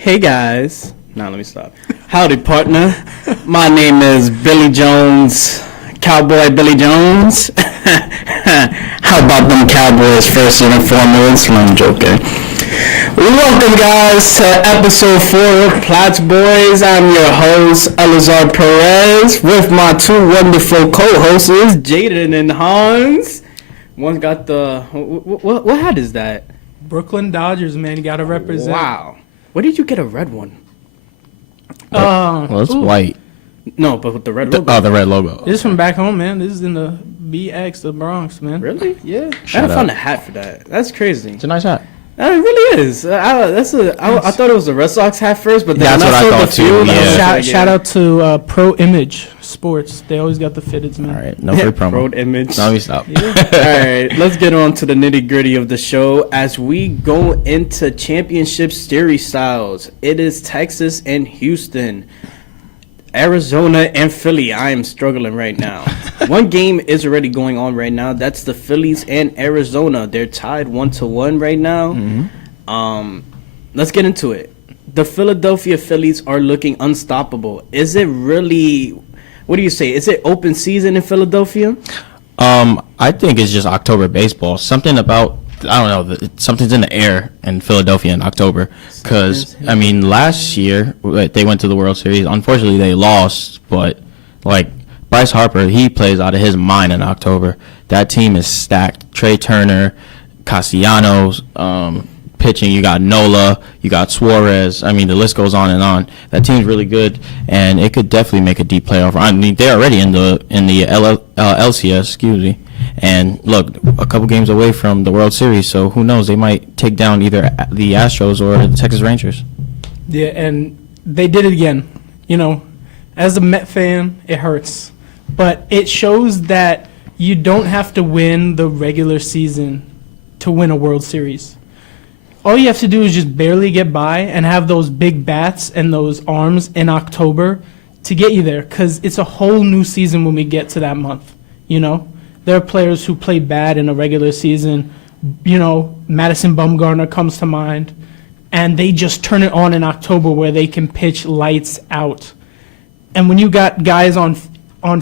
Hey guys. Now let me stop. Howdy, partner. My name is Billy Jones, Cowboy Billy Jones. How about them Cowboys first and foremost? No, I'm joking. Welcome, guys, to episode 4 of Platt's Boyz. I'm your host, Elazar Perez, with my two wonderful co-hosts, Jaden and Hans. One's got the... What hat is that? Brooklyn Dodgers, man. You got to represent. Wow. Where did you get a red one? Well, it's white. No, but with the red logo. Oh, the red logo. This is from back home, man. This is in the BX, the Bronx, man. Really? Yeah. I Shut gotta up. find a hat for that. That's crazy. It's a nice hat. It really is. I thought it was a Red Sox hat first, but then That's when what I saw thought the too, field, I yeah. was like, Shout out to Pro Image Sports. They always got the fitteds, man. All right, no free promo. Road image. No, we stop. All right, let's get on to the nitty gritty of the show as we go into championship series styles. It is Texas and Houston, Arizona and Philly. I am struggling right now. One game is already going on right now. That's the Phillies and Arizona. They're tied 1-1 right now. Mm-hmm. Let's get into it. The Philadelphia Phillies are looking unstoppable. Is it really? What do you say? Is it open season in Philadelphia? I think it's just October baseball. Something about, I don't know, something's in the air in Philadelphia in October. Because, I mean, last year, they went to the World Series. Unfortunately, they lost. But, like, Bryce Harper, he plays out of his mind in October. That team is stacked. Trey Turner, Castellanos, pitching, you got Nola, you got Suarez. I mean, the list goes on and on. That team's really good, and it could definitely make a deep playoff run. I mean, they're already in the LCS, excuse me. And look, a couple games away from the World Series, so who knows? They might take down either the Astros or the Texas Rangers. Yeah, and they did it again. You know, as a Met fan, it hurts. But it shows that you don't have to win the regular season to win a World Series. All you have to do is just barely get by and have those big bats and those arms in October to get you there, because it's a whole new season when we get to that month, you know? There are players who play bad in a regular season. You know, Madison Bumgarner comes to mind, and they just turn it on in October where they can pitch lights out. And when you got guys on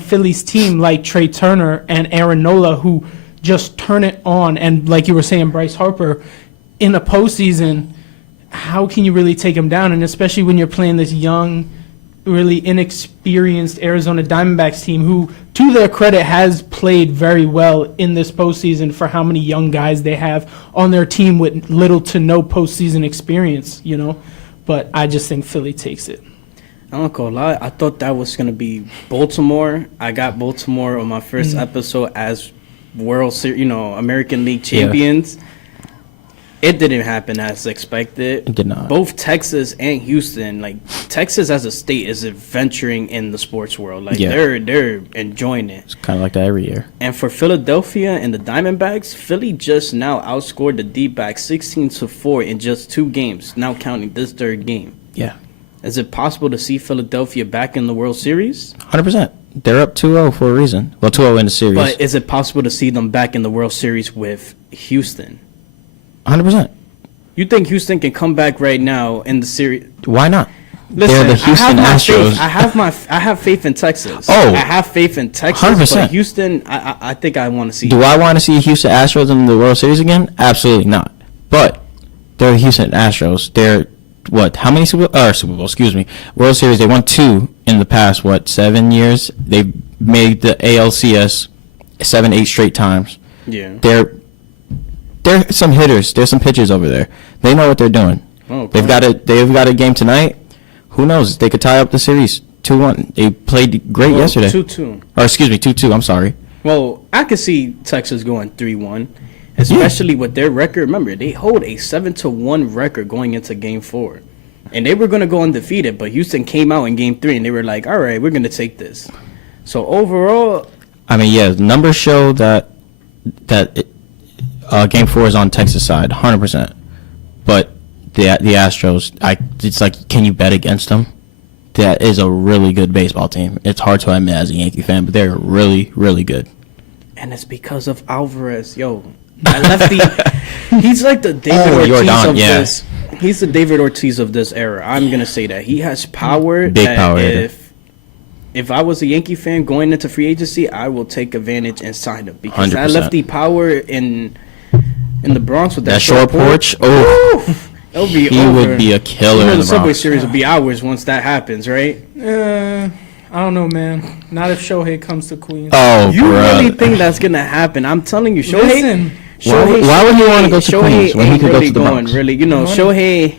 Philly's team like Trey Turner and Aaron Nola who just turn it on, and like you were saying, Bryce Harper, in a postseason, how can you really take them down? And especially when you're playing this young, really inexperienced Arizona Diamondbacks team who, to their credit, has played very well in this postseason for how many young guys they have on their team with little to no postseason experience, you know? But I just think Philly takes it. I'm not gonna lie, I thought that was gonna be Baltimore. I got Baltimore on my first episode as World Series, American League champions. Yeah. It didn't happen as expected. It did not. Both Texas and Houston, like Texas as a state, is venturing in the sports world. Like they're enjoying it. It's kind of like that every year. And for Philadelphia and the Diamondbacks, Philly just now outscored the D-backs 16-4 in just 2 games. Now counting this third game. Yeah. Is it possible to see Philadelphia back in the World Series? 100%. They're up 2-0 for a reason. Well, 2-0 in the series. But is it possible to see them back in the World Series with Houston? 100%. You think Houston can come back right now in the series? Why not? Listen, They're the Houston Astros. I have faith in Texas. Oh, I have faith in Texas. 100%. But Houston, I think I want to see. Do I want to see Houston Astros in the World Series again? Absolutely not. But they're Houston Astros. They're what? How many Super Bowl? Excuse me. World Series. They won 2 in the past 7 years. They've made the ALCS 7-8 straight times. Yeah. They're some hitters. There's some pitchers over there. They know what they're doing. Oh, okay. They've got a game tonight. Who knows? They could tie up the series 2-1. They played great yesterday. 2-2. Or excuse me, 2-2. I'm sorry. Well, I could see Texas going 3-1, especially with their record. Remember, they hold a 7-1 record going into Game 4, and they were going to go undefeated. But Houston came out in Game 3, and they were like, "All right, we're going to take this." So overall, I mean, yeah, numbers show that Game 4 is on Texas side, 100%. But the Astros, it's like, can you bet against them? That is a really good baseball team. It's hard to admit as a Yankee fan, but they're really, really good. And it's because of Alvarez. Yo, that lefty, he's like the David Ortiz Yordan, of yeah. this. He's the David Ortiz of this era. I'm gonna say that he has power. Big that power hitter. if I was a Yankee fan going into free agency, I will take advantage and sign him because that 100%. lefty power in the Bronx with That short porch. It'll be He over. would be a killer You know, in the the Subway Bronx. Series will be ours once that happens, right? I don't know, man. Not if Shohei comes to Queens. Oh, You bruh. really think that's gonna happen? I'm telling you, Shohei. Listen, Why would he wanna go to Shohei Queens when he ain't could go really to the going, Bronx? Really, you know, Money. Shohei.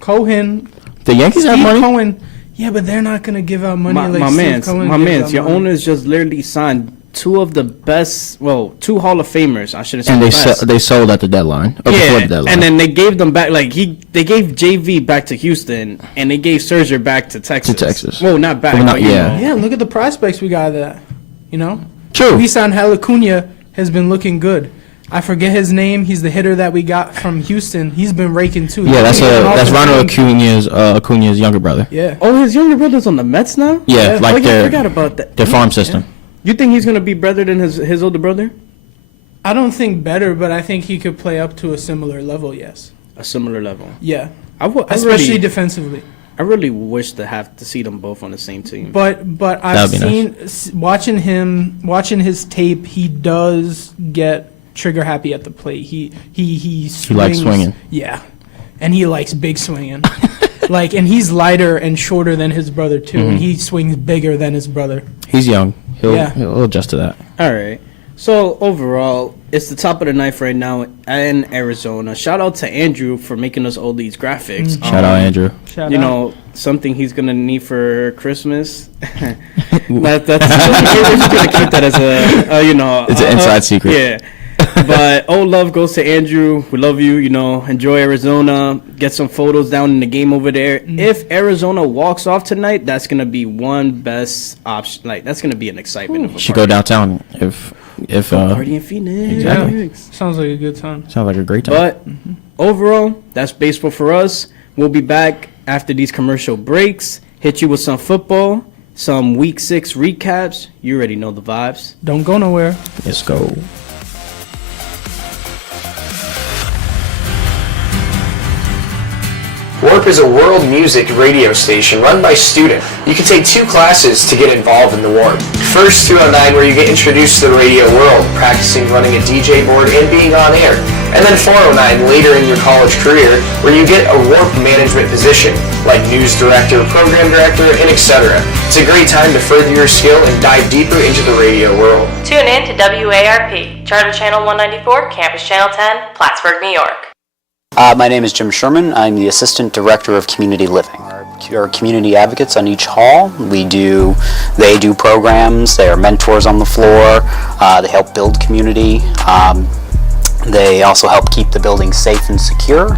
Cohen, The Yankees have Steve money. Cohen. Yeah, but they're not gonna give out money like My Steve man's, Cohen my gives man's. out Your money. owners just literally signed two of the best, well, two Hall of Famers. I should have said And best. they sold at the deadline. Or before the deadline. and then they gave them back. Like they gave JV back to Houston, and they gave Serger back to Texas. Texas. Well, not back. Well, not- but, you yeah. know. Yeah, look at the prospects we got there. You know? True. Isan Acuna has been looking good. I forget his name. He's the hitter that we got from Houston. He's been raking too. Yeah, that's He's been Ronald offensive. Acuna's younger brother. Yeah. Oh, his younger brother's on the Mets now. Yeah, Oh, like yeah, I their forgot about that. their farm system. You think he's gonna be better than his older brother? I don't think better, but I think he could play up to a similar level. Yes. A similar level. Yeah. I Especially really, defensively. I really wish to have to see them both on the same team. But I've That'd be seen watching his tape. He does get trigger happy at the plate. He swings. He likes swinging. Yeah, and he likes big swinging. And he's lighter and shorter than his brother too. And he swings bigger than his brother. He's young. Yeah. He'll adjust to that. All right. So overall, it's the top of the ninth right now in Arizona. Shout out to Andrew for making us all these graphics. Shout out Andrew. Shout You out. know, something he's gonna need for Christmas. That's we're just gonna keep that as It's an inside secret. Yeah. But all love goes to Andrew. We love you. You know, enjoy Arizona. Get some photos down in the game over there. If Arizona walks off tonight, that's gonna be one best option. Like that's gonna be an excitement. Of a Should go downtown if party in Phoenix. Exactly. Sounds like a good time. sounds like a great time. But overall, that's baseball for us. We'll be back after these commercial breaks. Hit you with some football, some Week 6 recaps. You already know the vibes. Don't go nowhere. Let's go. Warp is a world music radio station run by students. You can take 2 classes to get involved in the Warp. First, 309, where you get introduced to the radio world, practicing running a DJ board and being on air. And then 409, later in your college career, where you get a Warp management position, like news director, program director, and etc. It's a great time to further your skill and dive deeper into the radio world. Tune in to WARP, Charter Channel 194, Campus Channel 10, Plattsburgh, New York. My name is Jim Sherman. I'm the Assistant Director of Community Living. Our community advocates on each hall. They do programs. They are mentors on the floor. They help build community. They also help keep the building safe and secure.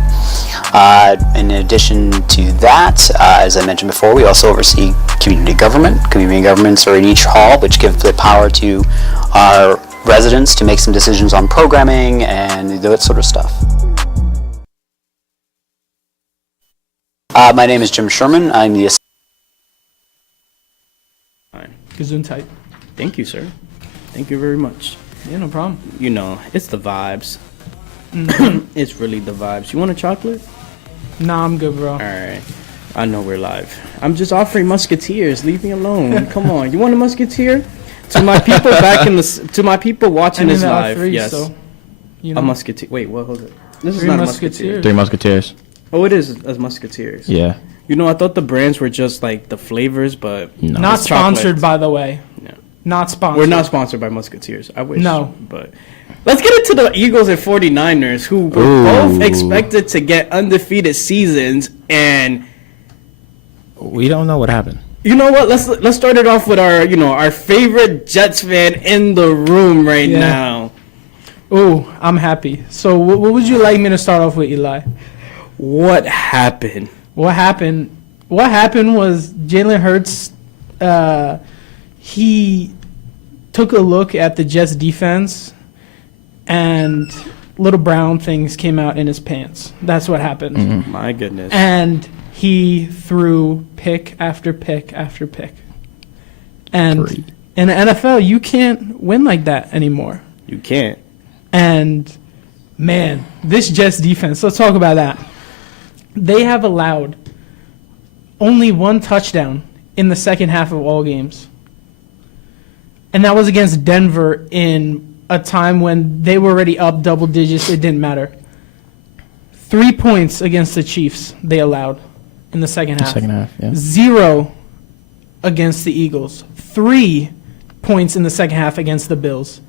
In addition to that, as I mentioned before, we also oversee community government. Community governments are in each hall, which give the power to our residents to make some decisions on programming and that sort of stuff. My name is Jim Sherman. I'm the Gesundheit. Thank you, sir. Thank you very much. Yeah, no problem. You know, it's the vibes. It's really the vibes. You want a chocolate? Nah, I'm good, bro. All right. I know we're live. I'm just offering musketeers. Leave me alone. Come on. You want a musketeer? To my people to my people watching this live. Yes. So, you A musketeer. Wait, what was it? This is Three not Musketeers. a musketeer. 3 Musketeers. Oh, it is as musketeers. Yeah. You know, I thought the brands were just like the flavors, but No. Not it's chocolate. sponsored, by the way. No. Not sponsored. We're not sponsored by Musketeers. I wish. No. But let's get into the Eagles and 49ers, who were both expected to get undefeated seasons. And We don't know what happened. you know what? Let's start it off with our favorite Jets fan in the room right Yeah. now. Ooh, I'm happy. So, what would you like me to start off with, Eli? What happened? What happened? What happened was Jalen Hurts. He took a look at the Jets defense, and little brown things came out in his pants. That's what happened. My goodness. And he threw pick after pick after pick. And Great. in the NFL, you can't win like that anymore. You can't. And man, this Jets defense, let's talk about that. they have allowed only one touchdown in the second half of all games. And that was against Denver in a time when they were already up double digits. It didn't matter. 3 points against the Chiefs they allowed in the second half. Second half, yeah. 0 against the Eagles. 3 points in the second half against the Bills.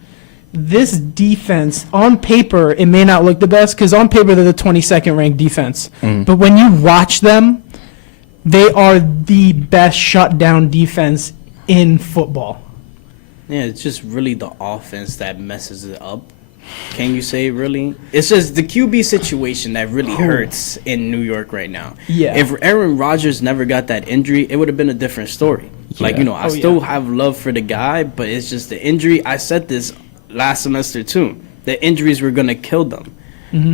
This defense, on paper, it may not look the best because on paper they're the 22nd ranked defense. But when you watch them, they are the best shutdown defense in football. Yeah, it's just really the offense that messes it up. Can you say really? It's just the QB situation that really hurts in New York right now. Yeah. If Aaron Rodgers never got that injury, it would have been a different story. Like, I still have love for the guy, but it's just the injury. I said this last semester too. The injuries were going to kill them.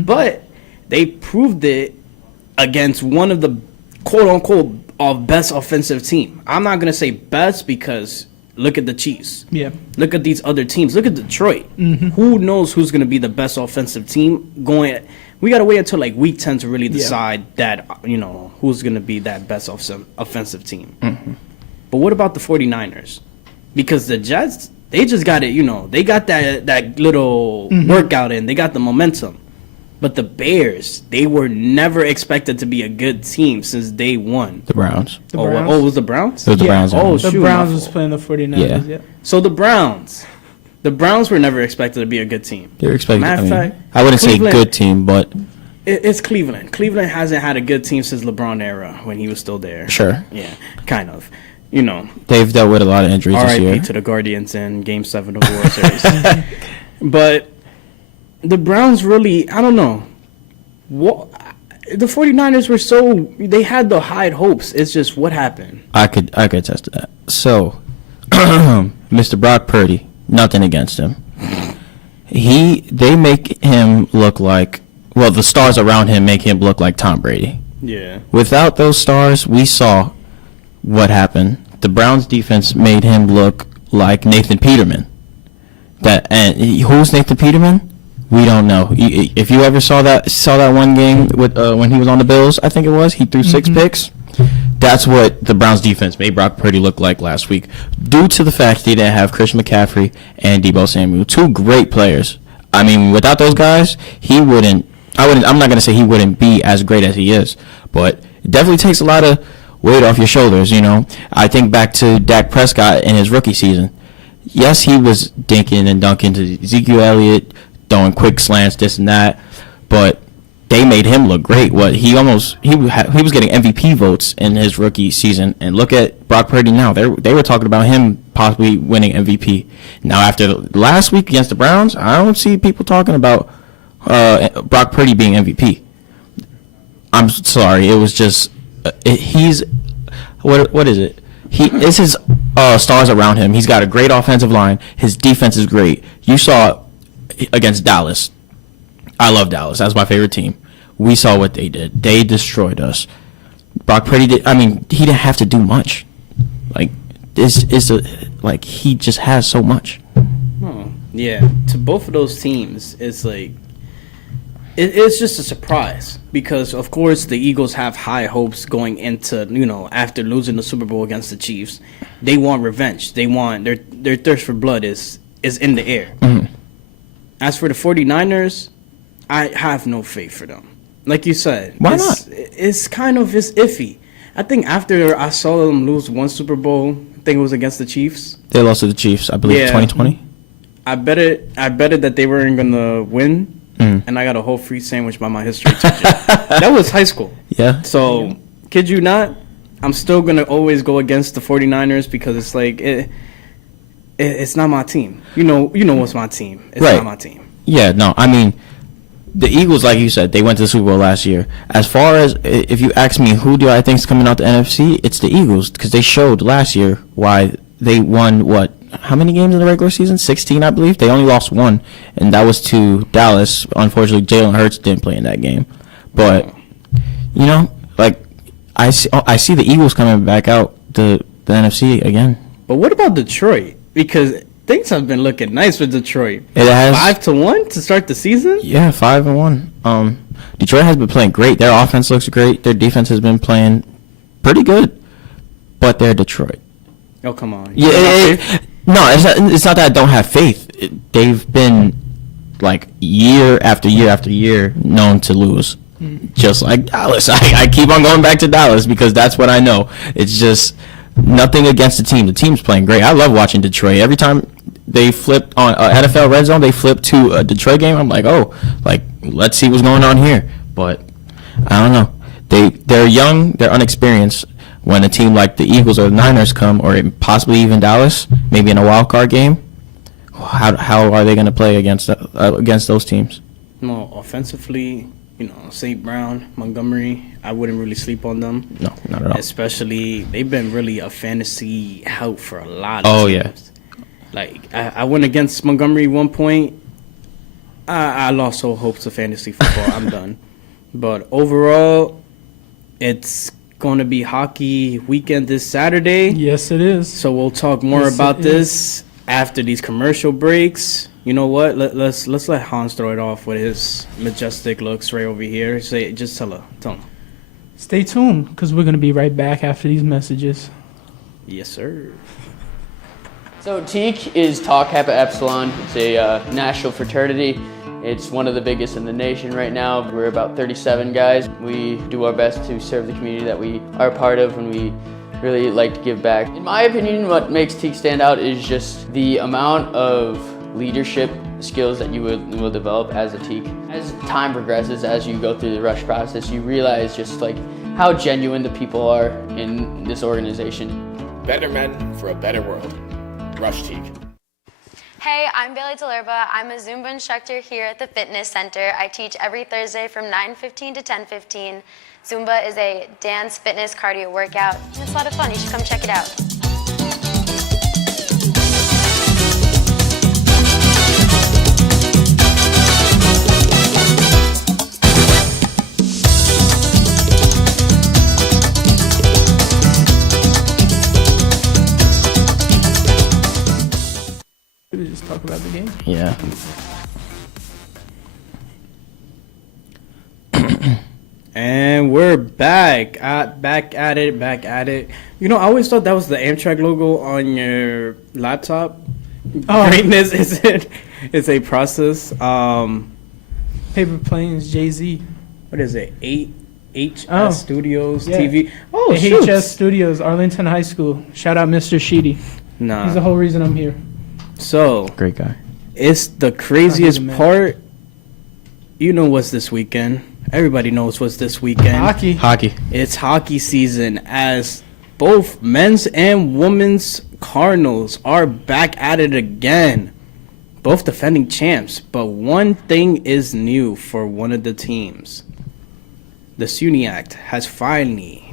But they proved it against one of the quote-unquote best offensive team. I'm not going to say best because look at the Chiefs. Yeah. Look at these other teams. Look at Detroit. Who knows who's going to be the best offensive team going? We got to wait until like week 10 to really decide that, who's going to be that best offensive team. But what about the 49ers? Because the Jets, they just got it, they got that little workout in. They got the momentum. But the Bears, they were never expected to be a good team since day one. The Browns. Browns. Oh, it was the Browns? It was the Browns. Oh, The shoot, Browns my was fault. playing the 49ers. Yeah. So the Browns were never expected to be a good team. They're expecting. Matter of fact, I wouldn't say Cleveland- good team, but It's Cleveland. Cleveland hasn't had a good team since LeBron era when he was still there. sure. Yeah, kind of. They've dealt with a lot of injuries this R.I.P. year. to the Guardians in Game 7 of the World Series. But the Browns really, I don't know. The 49ers were they had the high hopes. It's just what happened. I could attest to that. So, Mr. Brock Purdy, nothing against him. They make him look like, the stars around him make him look like Tom Brady. Yeah. Without those stars, we saw what happened. The Browns defense made him look like Nathan Peterman. Who's Nathan Peterman? We don't know. If you ever saw that one game with when he was on the Bills, I think it was, he threw 6 picks. That's what the Browns defense made Brock Purdy look like last week, due to the fact he didn't have Christian McCaffrey and Deebo Samuel, 2 great players. I mean, without those guys, I'm not gonna say he wouldn't be as great as he is, but it definitely takes a lot of weight off your shoulders. I think back to Dak Prescott in his rookie season. Yes, he was dinking and dunking to Ezekiel Elliott, throwing quick slants, this and that, but they made him look great. He was getting MVP votes in his rookie season, and look at Brock Purdy now. They were talking about him possibly winning MVP. Now after last week against the Browns, I don't see people talking about Brock Purdy being MVP. I'm sorry, it was just he's what is it? It's his stars around him. He's got a great offensive line. His defense is great. You saw against Dallas. I love Dallas. That's my favorite team. We saw what they did. They destroyed us. Brock Purdy did. I mean, he didn't have to do much. He just has so much. Yeah, to both of those teams, it's like it's just a surprise because, of course, the Eagles have high hopes going into after losing the Super Bowl against the Chiefs. They want revenge. They want their thirst for blood is in the air. As for the 49ers, I have no faith for them. Like you said, why not? It's iffy. I think after I saw them lose one Super Bowl, I think it was against the Chiefs. They lost to the Chiefs, I believe, 2020. I bet it that they weren't gonna win, and I got a whole free sandwich by my history teacher. That was high school. Yeah. So, kid you not, I'm still gonna always go against the 49ers because it's like it's not my team. You know what's my team. It's Right. not my team. Yeah, no, I mean, the Eagles, like you said, they went to the Super Bowl last year. As far as, if you ask me who do I think is coming out the NFC, it's the Eagles, because they showed last year why they won, how many games in the regular season? 16, I believe. They only lost 1, and that was to Dallas. Unfortunately, Jalen Hurts didn't play in that game. But, I see the Eagles coming back out the NFC again. But what about Detroit? Because things have been looking nice with Detroit. It has 5-1 to start the season. Yeah, 5-1. Detroit has been playing great. Their offense looks great. Their defense has been playing pretty good, but they're Detroit. Oh, come on. Yeah, no, it's not that I don't have faith. They've been like year after year after year known to lose, just like Dallas. I keep on going back to Dallas because that's what I know. It's just nothing against the team. The team's playing great. I love watching Detroit. Every time they flipped on NFL Red Zone, they flipped to a Detroit game. I'm like, oh, like let's see what's going on here. But I don't know. They're young. They're unexperienced. When a team like the Eagles or the Niners come, or possibly even Dallas, maybe in a wild card game, how are they going to play against those teams? No, offensively, St. Brown, Montgomery, I wouldn't really sleep on them. No, not at all. Especially, they've been really a fantasy help for a lot of teams. Yeah. Like, I went against Montgomery 1 point. I lost all hopes of fantasy football. I'm done. But overall, it's going to be hockey weekend this Saturday. Yes, it is. So we'll talk more about this after these commercial breaks. You know what? Let's let Hans throw it off with his majestic looks right over here. Just tell him. Stay tuned, because we're going to be right back after these messages. Yes, sir. So TEAC is Tau Kappa Epsilon. It's a national fraternity. It's one of the biggest in the nation right now. We're about 37 guys. We do our best to serve the community that we are a part of, and we really like to give back. In my opinion, what makes TEAC stand out is just the amount of leadership skills that you will develop as a TEAC. As time progresses, as you go through the rush process, you realize just like how genuine the people are in this organization. Better men for a better world. Rush TEAC. Hey, I'm Bailey Delerba. I'm a Zumba instructor here at the Fitness Center. I teach every Thursday from 9:15 to 10:15. Zumba is a dance, fitness, cardio workout. It's a lot of fun. You should come check it out. We just talk about the game. Yeah. And we're back at it. I always thought that was the Amtrak logo on your laptop. Oh. Greatness is a process. Paper Planes, Jay-Z. What is it? HS Oh. Studios Yeah. TV. Oh, shoot. AHS Studios, Arlington High School. Shout out Mr. Sheedy. Nah. He's the whole reason I'm here. So Great guy. it's the craziest man. part. You know what's this weekend. Everybody knows what's this weekend. Hockey. It's hockey season as both men's and women's Cardinals are back at it again. Both defending champs, but one thing is new for one of the teams. The SUNY Act has finally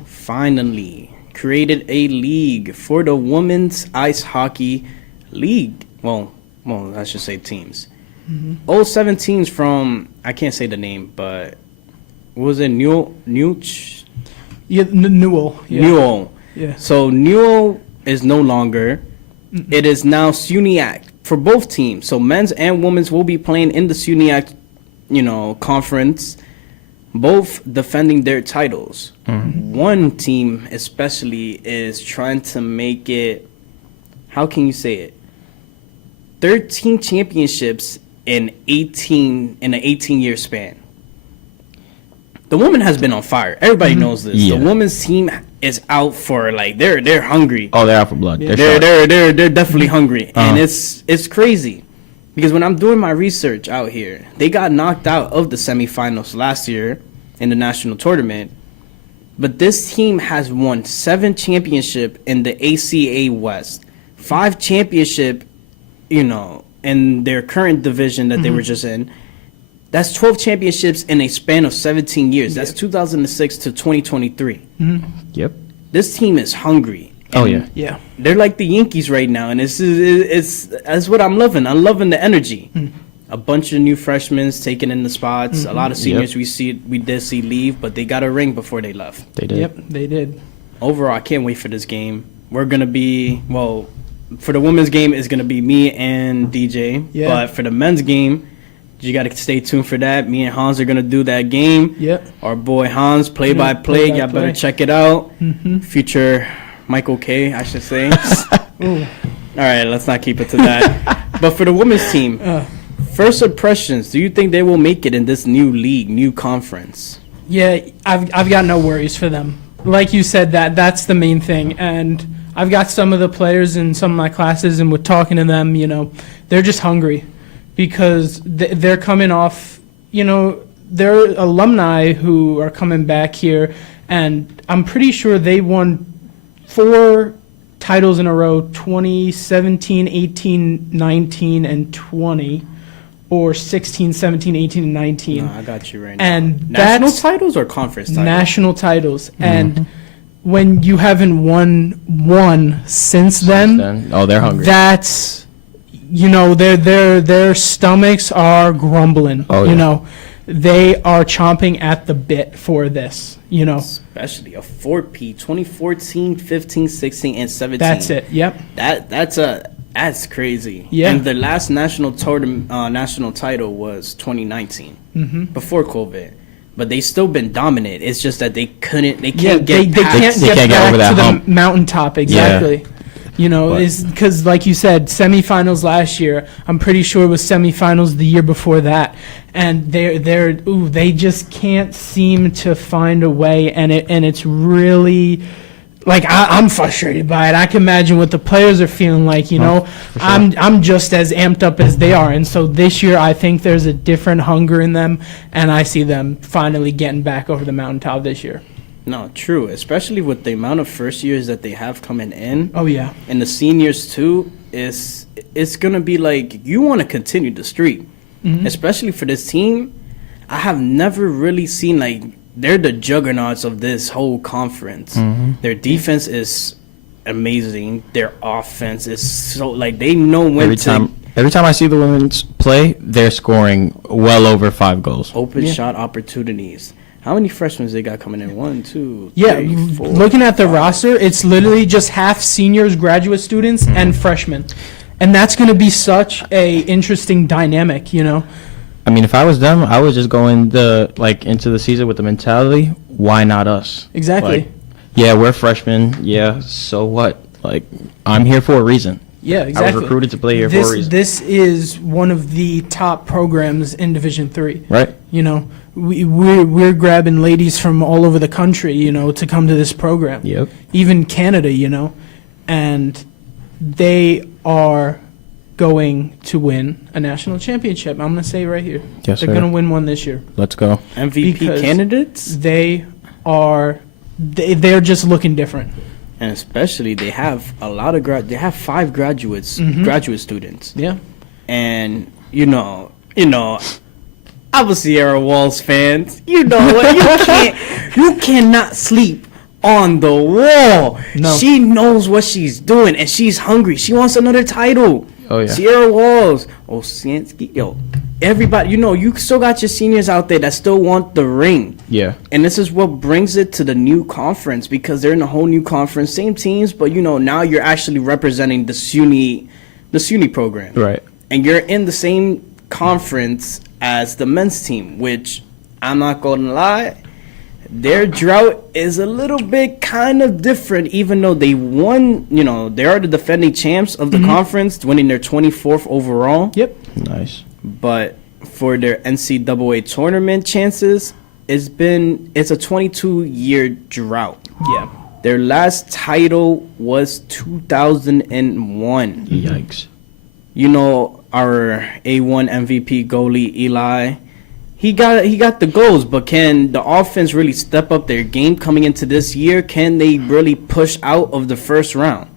created a league for the Women's Ice Hockey League. Well, I should say teams. All 7 teams from, I can't say the name, but what was it? Newell? Yeah, Newell. Yeah. Newell. Yeah. So Newell is no longer. It is now SUNY Act for both teams. So men's and women's will be playing in the SUNY Act, conference, both defending their titles. One team especially is trying to make it, how can you say it? 13 championships in an 18-year span. The woman has been on fire. Everybody knows this. Yeah. The women's team is out for they're hungry. Oh, they're out for blood. Yeah. They're definitely hungry, and it's crazy because when I'm doing my research out here, they got knocked out of the semifinals last year in the national tournament, but this team has won 7 championship in the ACA West, 5 championship, in their current division that they were just in. That's 12 championships in a span of 17 years. That's 2006 to 2023. Yep. This team is hungry. Oh, And yeah. Yeah. They're like the Yankees right now, and that's what I'm loving. I'm loving the energy. A bunch of new freshmen taking in the spots. A lot of seniors we did see leave, but they got a ring before they left. They did. Yep, they did. Overall, I can't wait for this game. We're gonna be for the women's game, it's going to be me and DJ. Yeah. But for the men's game, you got to stay tuned for that. Me and Hans are going to do that game. Yep. Our boy Hans, play-by-play. Y'all better check it out. Future Michael K, I should say. All right, let's not keep it to that. But for the women's team, first impressions, do you think they will make it in this new league, new conference? Yeah, I've got no worries for them. Like you said, that's the main thing. And I've got some of the players in some of my classes, and with talking to them, they're just hungry because they're coming off, they're alumni who are coming back here, and I'm pretty sure they won 4 titles in a row, 2017, 18, 19, and 20. Or 16, 17, 18, and 19. No, I got you right now. And national that's titles or conference titles? national titles. And when you haven't won one since then, oh, they're hungry. that's, their stomachs are grumbling. Oh, yeah. They are chomping at the bit for this, Especially a 4P, 2014, 15, 16, and 17. That's it. Yep. That's crazy. Yeah. And the last national title was 2019, before COVID. But they still been dominant. It's just that they can't get back over that to the hump. mountaintop. Exactly. Is because, like you said, semifinals last year. I'm pretty sure it was semifinals the year before that, and they just can't seem to find a way, and it's really. Like, I'm frustrated by it. I can imagine what the players are feeling like, Sure. I'm just as amped up as they are. And so this year, I think there's a different hunger in them, and I see them finally getting back over the mountaintop this year. No, true. Especially with the amount of first years that they have coming in. Oh, yeah. And the seniors, too, it's going to be like, you want to continue the streak. Especially for this team. I have never really seen, like, they're the juggernauts of this whole conference. Their defense is amazing. Their offense is so, like, they know when Every time I see the women's play, they're scoring well over 5 goals. Open shot opportunities. How many freshmen they got coming in? 1, 2, 3, Yeah, 4. looking at the roster, it's literally just half seniors, graduate students, and freshmen. And that's going to be such a interesting dynamic, I mean, if I was them, I would just go into the season with the mentality, why not us? Exactly. Like, yeah, we're freshmen. Yeah, so what? Like, I'm here for a reason. Yeah, exactly. I was recruited to play here for a reason. This is one of the top programs in Division III. Right. We're grabbing ladies from all over the country, to come to this program. Yep. Even Canada, and they are going to win a national championship. I'm going to say right here. Yes, They're sir. going to win one this year. Let's go. MVP Because candidates? They're just looking different. And especially, they have a lot of they have 5 graduate students. Yeah. And, I'm a Sierra Walls fan. You know what? You cannot sleep on the wall. No. She knows what she's doing, and she's hungry. She wants another title. Oh, yeah. Sierra Walls. Osinski. Yo, everybody, you still got your seniors out there that still want the ring. Yeah. And this is what brings it to the new conference, because they're in a whole new conference. Same teams, but, now you're actually representing the SUNY program. Right. And you're in the same conference as the men's team, which I'm not going to lie, their drought is a little bit kind of different, even though they won, they are the defending champs of the conference, winning their 24th overall. Yep. Nice. But for their NCAA tournament chances, it's a 22-year drought. Yeah. Their last title was 2001. Yikes. Our A1 MVP goalie Eli, he got the goals, but can the offense really step up their game coming into this year? Can they really push out of the first round?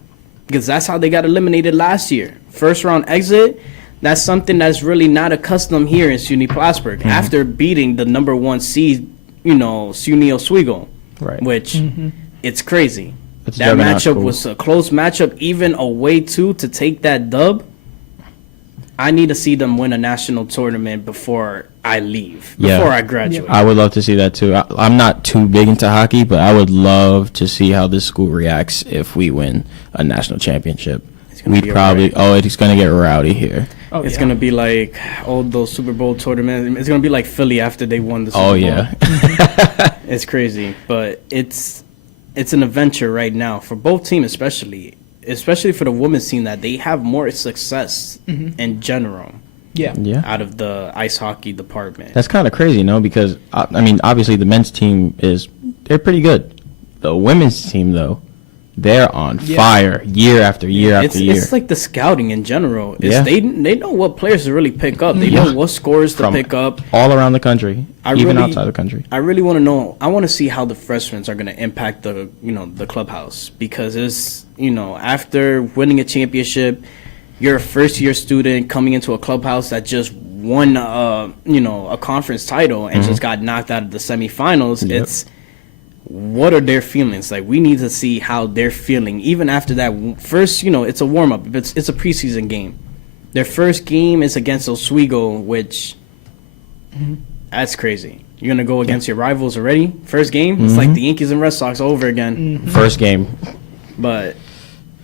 Because that's how they got eliminated last year. First round exit. That's something that's really not accustomed here in SUNY Plattsburgh. After beating the number 1 seed, SUNY Oswego, Right. which it's crazy. That's That juggernaut matchup school. was a close matchup, even away to take that dub. I need to see them win a national tournament before I leave, before I graduate. I would love to see that too. I'm not too big into hockey, but I would love to see how this school reacts if we win a national championship. We'd probably. Oh, it's gonna get rowdy here. Oh, It's yeah. gonna be like all those Super Bowl tournaments. It's gonna be like Philly after they won the Super Bowl. Oh yeah. It's crazy, but it's an adventure right now for both teams, especially for the women's team, that they have more success in general Yeah. Yeah. out of the ice hockey department. That's kind of crazy, because I mean, obviously the men's team they're pretty good. The women's team though, they're on fire year after year after year. It's like the scouting in general. Yeah. They know what players to really pick up. They know what scores to From pick up. all around the country, even outside the country. I really want to know. I want to see how the freshmen are going to impact the clubhouse, because it's after winning a championship, you're a first year student coming into a clubhouse that just won a conference title and just got knocked out of the semifinals. Yep. It's what are their feelings? Like, we need to see how they're feeling even after that first. It's a warm up. It's a preseason game. Their first game is against Oswego, which that's crazy. You're gonna go against your rivals already. First game, it's like the Yankees and Red Sox over again. First game. But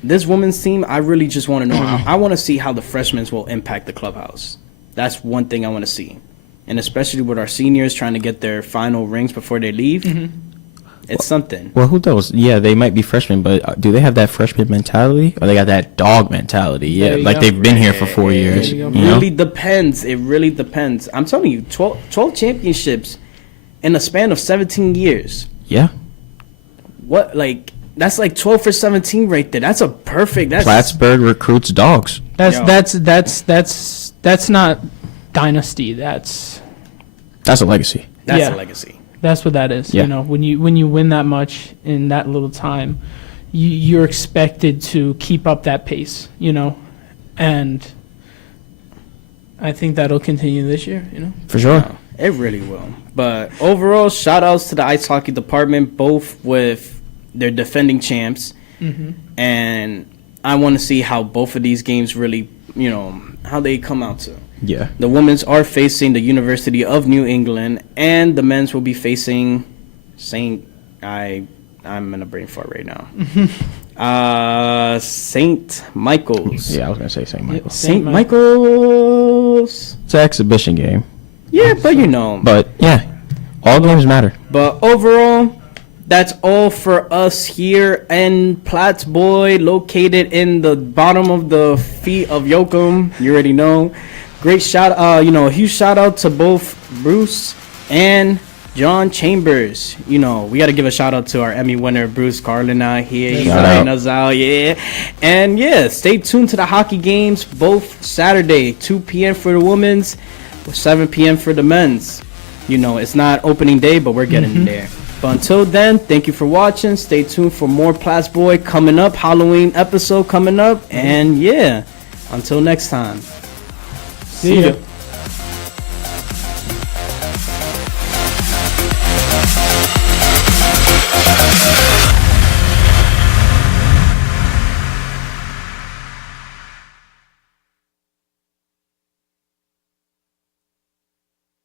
this women's team, I really just want to know. I want to see how the freshmen will impact the clubhouse. That's one thing I want to see, and especially with our seniors trying to get their final rings before they leave. It's something. Well, who knows? Yeah, they might be freshmen, but do they have that freshman mentality, or they got that dog mentality? Yeah, There you like go. they've been here for 4 years. you go. You know? Really depends. It really depends. I'm telling you, 12 championships in a span of 17 years. Yeah. What, that's like 12 for 17 right there. That's a perfect. That's Plattsburgh recruits dogs. That's not dynasty. That's That's a legacy. Yeah. a legacy. That's what that is. Yeah. When you win that much in that little time, you're expected to keep up that pace. And I think that'll continue this year. For sure. It really will. But overall, shout outs to the ice hockey department, both with their defending champs. And I want to see how both of these games really, how they come out to. Yeah. The women's are facing the University of New England, and the men's will be facing I'm in a brain fart right now. St. Michael's. Yeah, I was gonna say St. Michael's. St. Michael's. It's an exhibition game, Yeah, but but yeah, all games matter. But overall, that's all for us here in Plattsburgh, located in the bottom of the feet of Yoakum. You already know. Great shout, huge shout out to both Bruce and John Chambers. We got to give a shout out to our Emmy winner, Bruce Garland, out here. He's letting us out, yeah. And yeah, stay tuned to the hockey games, both Saturday, 2 p.m. for the women's, 7 p.m. for the men's. It's not opening day, but we're getting there. But until then, thank you for watching. Stay tuned for more Plattsburgh coming up, Halloween episode coming up. And yeah, until next time. See ya.